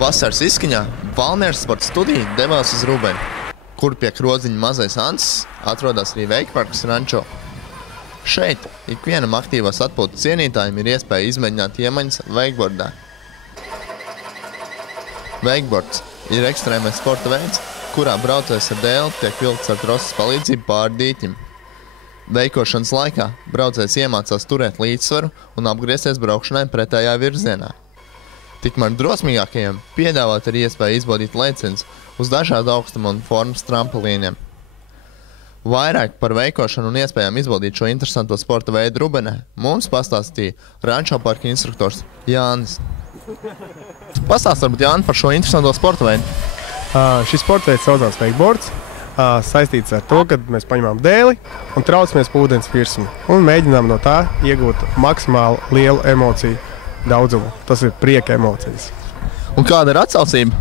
Vasaras izskaņā Valmieras sporta studija devās uz Rubeni, kur pie krodziņa mazais Ansis atrodas arī Veikparkas rančo. Šeit ikvienam aktīvās atpūtas cienītājiem ir iespēja izmēģināt iemaņas veikbordā. Veikbords ir ekstrēmais sporta veids, kurā braucējs ar dēli tiek vilkts ar troses palīdzību pāri dīķim. Veikošanas laikā braucējs iemācās turēt līdzsvaru un apgriezties braukšanai pretējā virzienā. Tikmēr drosmīgākajiem piedāvāt arī iespēju izbaudīt lēcienus uz dažādu augstuma un formas trampolīniem. Vairāk par veikošanu un iespējām izbaudīt šo interesanto sporta veidu Rubenē mums pastāstīja rančo parka instruktors Jānis. Pastāst varbūt, Jāni, par šo interesanto sporta veidu. Šis sporta veids saucās veikbords. Saistīts ar to, ka mēs paņemam dēli un traucamies pa ūdens virsmu un mēģinām no tā iegūt maksimāli lielu emociju daudzumu. Tas ir prieka emocijas. Un kāda ir atsaucība?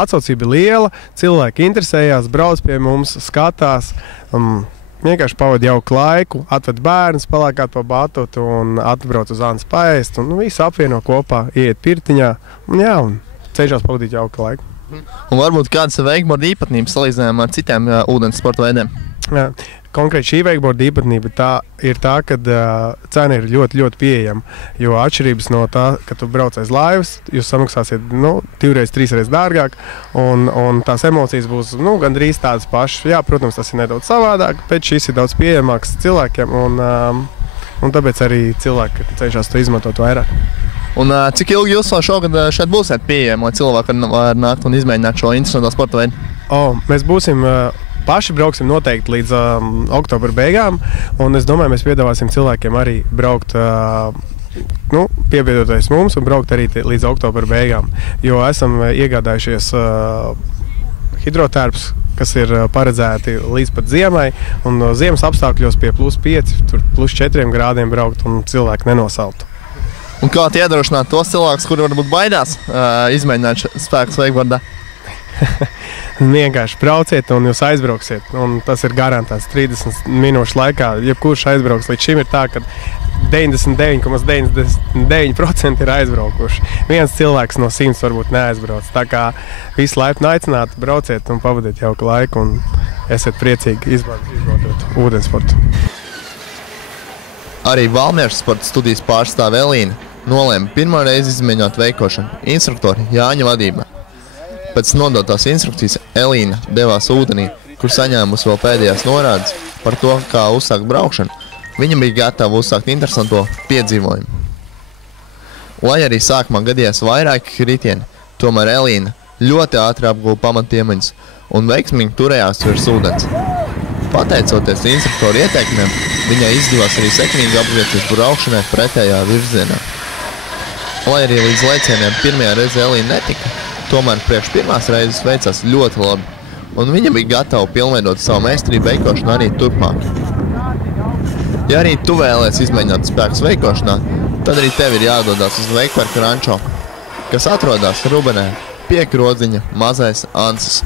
Atsaucība ir liela, cilvēki interesējās, brauc pie mums, skatās, vienkārši pavada jauku laiku, atved bērnus, palēkāt pa batutu un atbrauc uz Ānas paēst un visu apvieno kopā, iet pirtiņā un cenšas pavadīt jauku laiku. Un varbūt kādas veikborda īpatnības salīdzinājumā ar citiem ūdens sporta veidiem? Konkrēti šī veikborda īpatnība ir tā, ka cena ir ļoti, ļoti pieejama. Jo atšķirības no tā, ka tu brauc aiz laivas, jūs samaksāsiet 2-3 dārgāk, un tās emocijas būs gandrīz tādas pašas. Jā, protams, tas ir nedaudz savādāk, bet šis ir daudz pieejamāks cilvēkiem, un tāpēc arī cilvēki cenšas to izmantot vairāk. Un cik ilgi jūs šogad šeit būsiet pieejami, lai cilvēki var nākt un izmēģināt šo interesanto sporta veidu? Mēs būsim, paši brauksim noteikti līdz oktobra beigām, un es domāju, mēs piedāvāsim cilvēkiem arī braukt, piebiedroties mums un braukt arī līdz oktobra beigām, jo esam iegādājušies hidrotērpus, kas ir paredzēti līdz pat ziemai, un ziemas apstākļos pie +5, +4 grādiem braukt un cilvēki nenosaltu. Un kā iedrošināt tos cilvēkus, kuri varbūt baidās izmēģināt spēkus veikbordā? Vienkārši brauciet un jūs aizbrauksiet. Un tas ir garantēts 30 minūšu laikā. Jebkurš aizbrauks līdz šim ir tā, ka 99,99% ir aizbraukuši. Viens cilvēks no 100 varbūt neaizbrauc. Tā kā visi laipni aicināti, brauciet un pavadiet jauku laiku un esiet priecīgi izbaudot ūdensportu. Arī Valmieras sporta studijas pārstāve Elīna nolēma pirmo reizi izmēģināt veikošanu instruktori Jāņa vadībā. Pēc nodotās instrukcijas Elīna devās ūdenī, kur saņēmusi vēl pēdējās norādes par to, kā uzsākt braukšanu. Viņa bija gatava uzsākt interesanto piedzīvojumu. Lai arī sākumā gadījās vairāki kritieni, tomēr Elīna ļoti ātri apguva pamatiemaņas un veiksmīgi turējās virs ūdens. Pateicoties instruktoru ieteikumiem, viņai izdevās arī sekmīgi apgriezties braukšanai pretējā virzienā. Lai arī līdz lēcieniem pirmajā reizē Elīna netika, tomēr priekš pirmās reizes veicās ļoti labi, un viņa bija gatava pilnveidot savu meistarību veikošanā arī turpmāk. Ja arī tu vēlies izmēģināt spēkus veikošanā, tad arī tev ir jādodas uz Veikparka rančo, kas atrodas Rubenē pie krodziņa mazais Ansis.